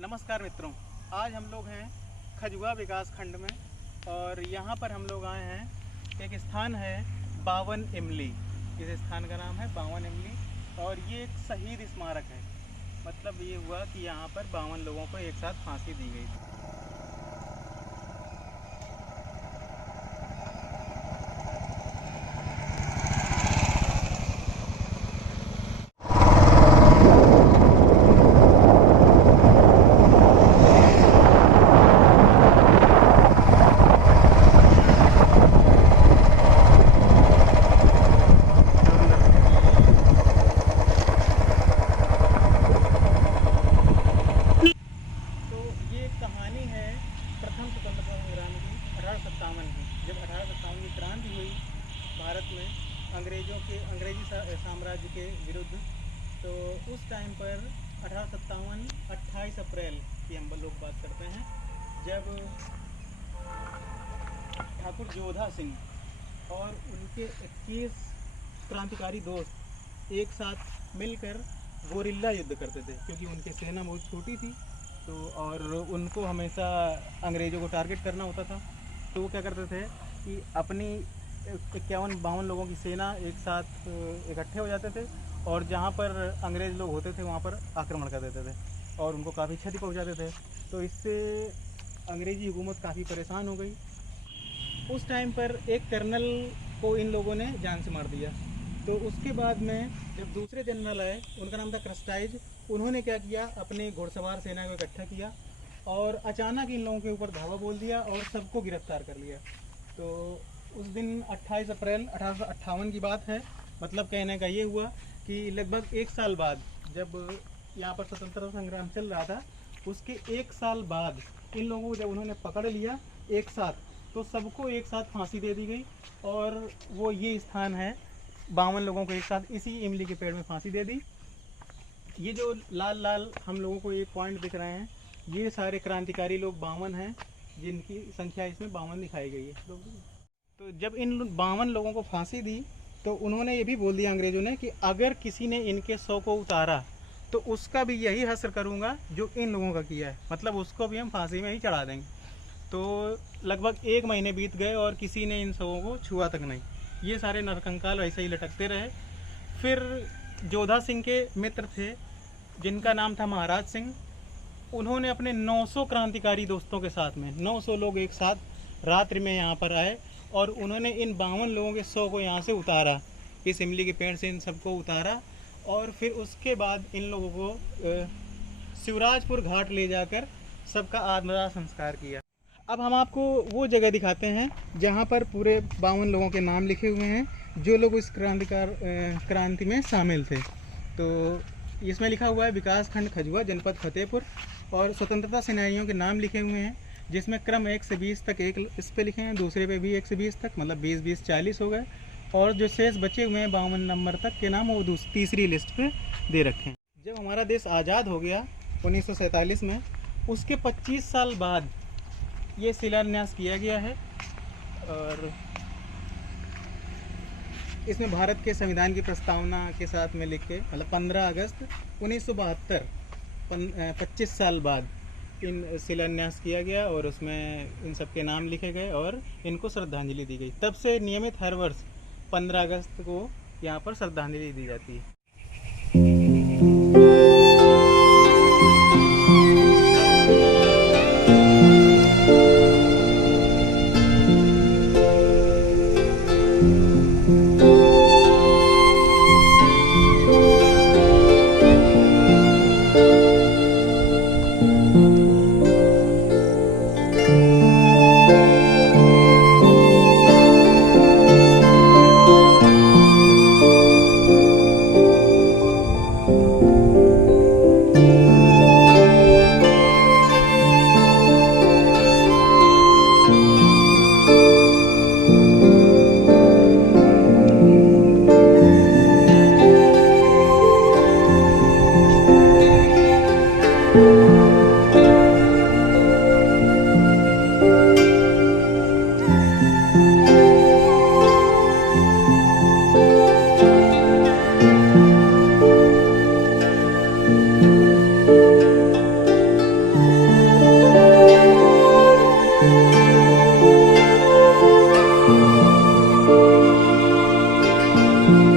नमस्कार मित्रों, आज हम लोग हैं खजुआ विकास खंड में और यहाँ पर हम लोग आए हैं। एक स्थान है बावन इमली। इस स्थान का नाम है बावन इमली और ये एक शहीद स्मारक है। मतलब ये हुआ कि यहाँ पर 52 लोगों को एक साथ फांसी दी गई थी। कहानी है प्रथम स्वतंत्रता संग्राम की 1857 की। जब 1857 की क्रांति हुई भारत में अंग्रेजी साम्राज्य के विरुद्ध, तो उस टाइम पर 1857 28 अप्रैल की हम लोग बात करते हैं, जब ठाकुर जोधा सिंह और उनके 21 क्रांतिकारी दोस्त एक साथ मिलकर गोरिल्ला युद्ध करते थे, क्योंकि उनकी सेना बहुत छोटी थी तो और उनको हमेशा अंग्रेज़ों को टारगेट करना होता था। तो वो क्या करते थे कि अपनी 51-52 लोगों की सेना एक साथ इकट्ठे हो जाते थे और जहाँ पर अंग्रेज़ लोग होते थे वहाँ पर आक्रमण कर देते थे और उनको काफ़ी क्षति पहुँचाते थे। तो इससे अंग्रेज़ी हुकूमत काफ़ी परेशान हो गई। उस टाइम पर एक कर्नल को इन लोगों ने जान से मार दिया। तो उसके बाद में जब दूसरे जनरल आए, उनका नाम था क्रस्टाइज, उन्होंने क्या किया, अपने घुड़सवार सेना को इकट्ठा किया और अचानक इन लोगों के ऊपर धावा बोल दिया और सबको गिरफ्तार कर लिया। तो उस दिन 28 अप्रैल 1858 की बात है। मतलब कहने का ये हुआ कि लगभग 1 साल बाद, जब यहाँ पर स्वतंत्रता संग्राम चल रहा था, उसके 1 साल बाद इन लोगों को जब उन्होंने पकड़ लिया एक साथ, तो सबको एक साथ फांसी दे दी गई। और वो ये स्थान है, 52 लोगों को एक साथ इसी इमली के पेड़ में फांसी दे दी। ये जो लाल लाल हम लोगों को एक पॉइंट दिख रहे हैं, ये सारे क्रांतिकारी लोग 52 हैं, जिनकी संख्या इसमें 52 दिखाई गई है। तो जब इन 52 लोगों को फांसी दी तो उन्होंने ये भी बोल दिया अंग्रेज़ों ने कि अगर किसी ने इनके 100 को उतारा तो उसका भी यही हश्र करूँगा जो इन लोगों का किया है। मतलब उसको भी हम फांसी में ही चढ़ा देंगे। तो लगभग 1 महीने बीत गए और किसी ने इन 100 को छुआ तक नहीं। ये सारे नरकंकाल वैसे ही लटकते रहे। फिर जोधा सिंह के मित्र थे जिनका नाम था महाराज सिंह, उन्होंने अपने 900 क्रांतिकारी दोस्तों के साथ में 900 लोग एक साथ रात्रि में यहाँ पर आए और उन्होंने इन 52 लोगों के 100 को यहाँ से उतारा, इस इमली के पेड़ से इन सबको उतारा और फिर उसके बाद इन लोगों को शिवराजपुर घाट ले जाकर सबका आत्मदाह संस्कार किया। अब हम आपको वो जगह दिखाते हैं जहाँ पर पूरे 52 लोगों के नाम लिखे हुए हैं जो लोग इस क्रांति में शामिल थे। तो इसमें लिखा हुआ है विकास खंड खजुआ, जनपद फतेहपुर, और स्वतंत्रता सेनानियों के नाम लिखे हुए हैं जिसमें क्रम 1 से 20 तक एक इस पे लिखे हैं, दूसरे पे भी 1 से 20 तक, मतलब 20-20 40 हो गए। और जो शेष बचे हुए हैं 52 नंबर तक के नाम, वो तीसरी लिस्ट पे दे रखे हैं। जब हमारा देश आज़ाद हो गया 1947 में, उसके 25 साल बाद ये शिलान्यास किया गया है और इसमें भारत के संविधान की प्रस्तावना के साथ में लिख के, मतलब 15 अगस्त 1972, 25 साल बाद इन शिलान्यास किया गया और उसमें इन सब के नाम लिखे गए और इनको श्रद्धांजलि दी गई। तब से नियमित हर वर्ष 15 अगस्त को यहाँ पर श्रद्धांजलि दी जाती है।